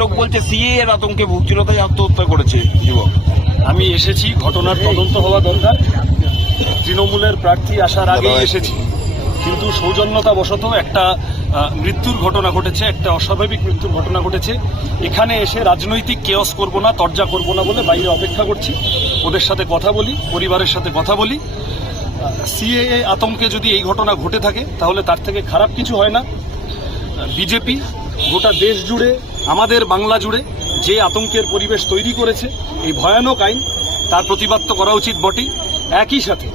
লোক বলছে সিএ এর আতঙ্কে ভুগছিল তাই আত্মহত্যা করেছে যুবক। আমি এসেছি ঘটনার তদন্ত হওয়া দরকার। তৃণমূলের প্রার্থী আসার আগেই এসেছি। কিন্তু সৌজন্যতা বশত একটা মৃত্যুর ঘটনা ঘটেছে একটা অস্বাভাবিক মৃত্যুর ঘটনা ঘটেছে। এখানে এসে রাজনৈতিক কেয়স করব না তর্জা করব না বলে বাইরে অপেক্ষা করছি। ওদের সাথে কথা বলি পরিবারের সাথে কথা বলি। সিএএ আতঙ্কে যদি এই ঘটনা ঘটে থাকে তাহলে তার থেকে খারাপ কিছু হয় না। বিজেপি গোটা দেশ জুড়ে আমাদের বাংলা জুড়ে যে আতঙ্কের পরিবেশ তৈরি করেছে, এই ভয়ানক আইন, তার প্রতিবাদ তো করা উচিত বটেই। একই সাথে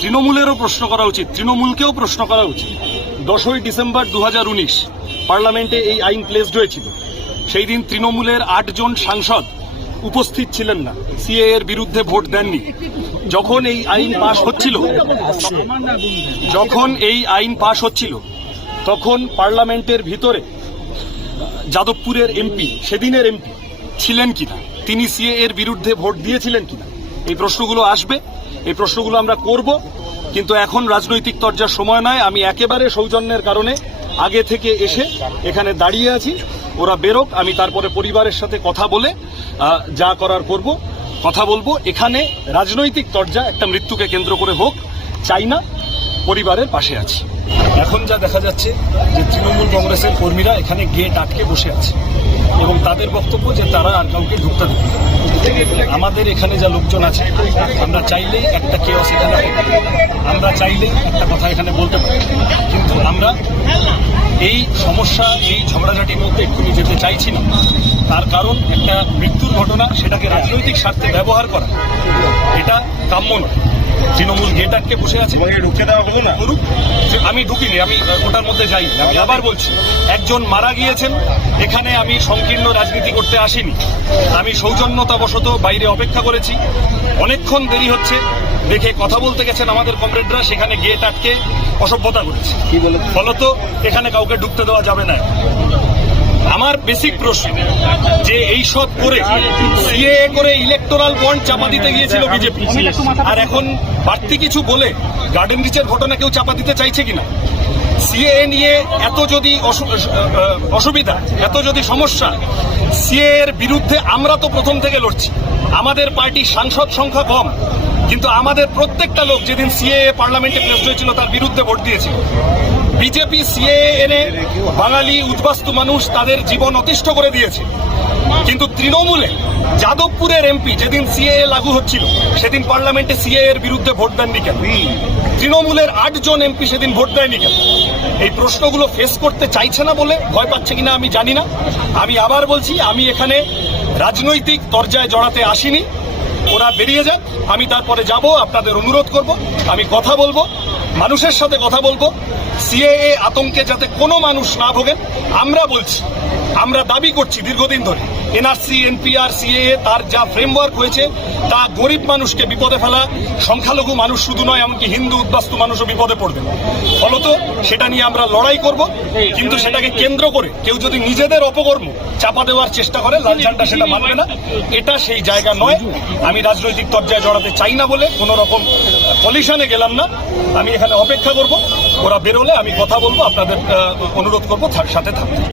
তৃণমূলেরও প্রশ্ন করা উচিত, তৃণমূলকেও প্রশ্ন করা উচিত। দশই ডিসেম্বর দু হাজার উনিশ পার্লামেন্টে এই আইন প্লেসড হয়েছিল। সেই দিন তৃণমূলের আটজন সাংসদ উপস্থিত ছিলেন না। সিএ এর বিরুদ্ধে ভোট দেননি। যখন এই আইন পাশ হচ্ছিল, যখন এই আইন পাশ হচ্ছিল, তখন পার্লামেন্টের ভিতরে যাদবপুরের এমপি, সেদিনের এমপি ছিলেন কিনা? তিনি সিএ এর বিরুদ্ধে ভোট দিয়েছিলেন কিনা? এই প্রশ্নগুলো আসবে। এই প্রশ্নগুলো আমরা করব। কিন্তু এখন রাজনৈতিক তর্জার সময় নয়। আমি একেবারে সৌজন্যের কারণে আগে থেকে এসে এখানে দাঁড়িয়ে আছি। ওরা বেরোক। আমি তারপরে পরিবারের সাথে কথা বলে যা করার করব, কথা বলব। এখানে রাজনৈতিক তর্জা একটা মৃত্যুকে কেন্দ্র করে হোক। চাই না। পরিবারের পাশে আছি। এখন যা দেখা যাচ্ছে যে তৃণমূল কংগ্রেসের কর্মীরা এখানে গেট আটকে বসে আছে এবং তাদের বক্তব্য যে তারা আর কাউকে ঢুকতে দেবে আমাদের এখানে যা লোকজন আছে, আমরা চাইলেই একটা কেওয়াস এখানে। আমরা চাইলেই একটা কথা এখানে বলতে পারি। কিন্তু আমরা এই সমস্যা, এই ঝগড়াঝাটির মধ্যে এক্ষুনি যেতে চাইছি না। তার কারণ একটা মৃত্যুর ঘটনা, সেটাকে রাজনৈতিক স্বার্থে ব্যবহার করা, এটা কাম্য নয়। তৃণমূল গেট আটকে বসে আছে। ঢুকে দেওয়া হলো না? করুক। আমি ঢুকিনি আমি ওটার মধ্যে যাই আমি আবার বলছি একজন মারা গিয়েছেন এখানে আমি সংকীর্ণ রাজনীতি করতে আসিনি। আমি সৌজন্যতাবশত বাইরে অপেক্ষা করেছি। অনেকক্ষণ দেরি হচ্ছে দেখে কথা বলতে গেছেন আমাদের কমরেডরা সেখানে গেট আটকে অসভ্যতা করেছে। ফলত এখানে কাউকে ঢুকতে দেওয়া যাবে না। আমার বেসিক প্রশ্ন, যে এই সব করে সিএ করে ইলেকটোরাল বন্ড চাপা দিতে গিয়েছিল বিজেপি আর এখন বাড়তি কিছু বলে গার্ডেন রিচের ঘটনা কেউ চাপা দিতে চাইছে কিনা? সিএ নিয়ে এত যদি অসুবিধা, এত যদি সমস্যা সিএ এর বিরুদ্ধে আমরা তো প্রথম থেকে লড়ছি। আমাদের পার্টির সাংসদ সংখ্যা কম, কিন্তু আমাদের প্রত্যেকটা লোক যেদিন সিএ পার্লামেন্টে প্লেস হয়েছিল তার বিরুদ্ধে ভোট দিয়েছিল বিজেপি সিএ এনে বাঙালি উদ্বাস্তু মানুষ তাদের জীবন অতিষ্ঠ করে দিয়েছে। কিন্তু তৃণমূলে যাদবপুরের এমপি যেদিন সিএ লাগু হচ্ছিল, সেদিন পার্লামেন্টে সিএ এর বিরুদ্ধে ভোট দেননি কেন? তৃণমূলের আটজন এমপি সেদিন ভোট দেয়নি কেন? এই প্রশ্নগুলো ফেস করতে চাইছে না বলে ভয় পাচ্ছে কিনা আমি জানি না। আমি আবার বলছি, আমি এখানে রাজনৈতিক দরজায় জড়াতে আসিনি। ওরা বেরিয়ে যাক, আমি তারপরে যাব, আপনাদের অনুরোধ করব, আমি কথা বলব। মানুষের সাথে কথা বলব। সিএএ আতঙ্কে যাতে কোনো মানুষ না ভোগেন আমরা বলছি। আমরা দাবি করছি দীর্ঘদিন ধরে এনআরসি এনপিআর সিএএ তার যা ফ্রেমওয়ার্ক হয়েছে তা গরিব মানুষকে বিপদে ফেলা, সংখ্যালঘু মানুষ শুধু নয়, এমনকি হিন্দু উদ্বাস্তু মানুষও বিপদে পড়বে। ফলত সেটা নিয়ে আমরা লড়াই করব, কিন্তু সেটাকে কেন্দ্র করে কেউ যদি নিজেদের অপকর্ম চাপা দেওয়ার চেষ্টা করে ঝান্ডা সেটা মানবে না। এটা সেই জায়গা নয়। আমি রাজনৈতিক তর্জায় জড়াতে চাই না বলে কোনো রকম পলিশনে গেলাম না। আমি এখানে অপেক্ষা করব, ওরা বেরোলে আমি কথা বলব, আপনাদের অনুরোধ করব সাথে থাকতে